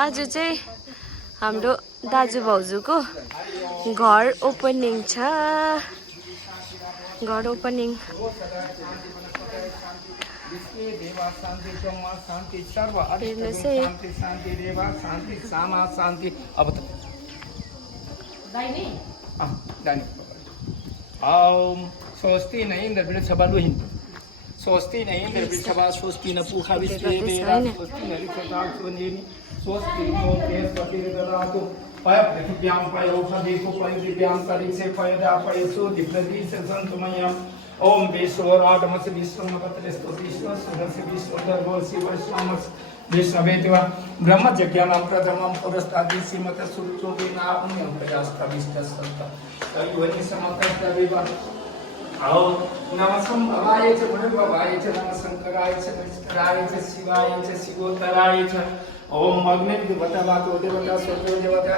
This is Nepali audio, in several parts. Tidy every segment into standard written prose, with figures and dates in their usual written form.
आज चाहिँ हाम्रो दाजु भाउजूको घर ओपनिङ छ। घर ओपनिङ हेर्नुहोस् है। स्वस्ति न इंद्र वृषभा लुहिन स्वस्ति न इंद्र वृषभा स्वस्ति न पूखा विश्वे देवा स्वस्ति न ऋषभा सुनेनि स्वस्ति नो बृहस्पति ददातु पय पृथिव्यां पयोषधेषु पय दिव्यां परिक्षे पयदा पयसु दिव्यदीश सन्तमयम् ओम विश्वराडमस विश्वमपत्रस्तोतिष्व सुरस्य विश्वधर्मोऽसि वैश्वामस विश्ववेदिवा ब्रह्मज्ञानां प्रथमं पुरस्तादि श्रीमत सुचोभिनाम्यं प्रजास्तविष्टसत्ता तद्वनि समकर्तव्यवा आओ नमस्तं भवाय च गुरुभवाय च नमः शंकराय च निष्कराय च शिवाय च शिवोत्तराय च ओम अग्निर्देवता वातो देवता सूर्यो देवता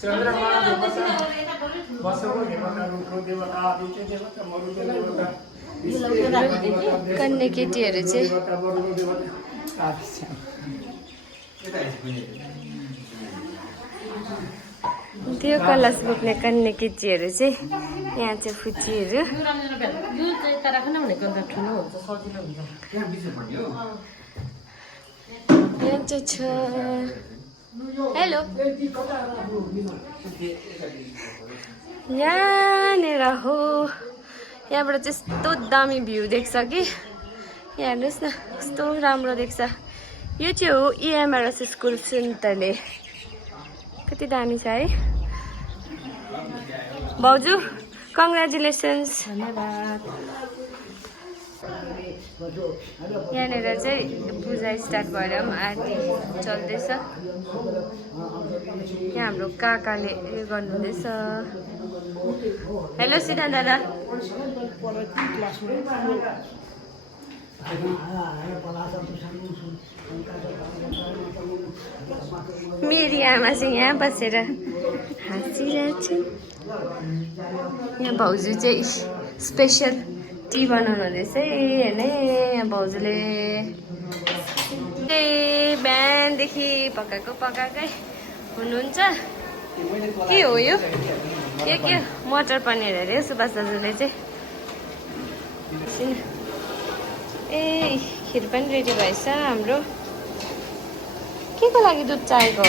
चंद्रमा देवता वसुः देवता रुद्रो देवता आदित्य देवता मरुतो देवता कन्या केटीहरू चाहिँ त्यो कलश बोक्ने कन्या केटीहरू चाहिँ यहाँ चाहिँ फुच्चीहरू यहाँ चाहिँ छ। हेलो यहाँनिर हो। यहाँबाट चाहिँ यस्तो दामी भ्यू देख्छ कि यहाँ हेर्नुहोस् न कस्तो राम्रो देख्छ। यो चाहिँ हो इएमआरएस स्कुल सुन्तले। कति दामी छ है भाउजू। कङ्ग्रेचुलेसन्स। धन्यवाद। यहाँनिर चाहिँ पूजा स्टार्ट भएर पनि आरती चल्दैछ। यहाँ हाम्रो काकाले उयो गर्नुहुँदैछ। हेलो सिद्धान्त दादा। मेरी आमा चाहिँ यहाँ बसेर हाँसिरहेछन्। यहाँ भाउजू चाहिँ स्पेसल टी बनाउनु हुँदैछ है। होइन यहाँ भाउजूले बिहानदेखि पकाएकै हुनुहुन्छ। के हो यो के मटर पनिर अरे सुभाष दाजुले चाहिँ। ए खिर पनि रेडी भएछ हाम्रो। के को लागि दुध चाहिएको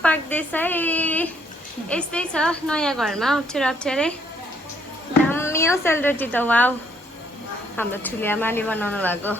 पाक्दैछ है। यस्तै छ नयाँ घरमा अप्ठ्यारै। दामी हो सेलरोटी त। वाउ हाम्रो ठुली आमाले बनाउनु भएको।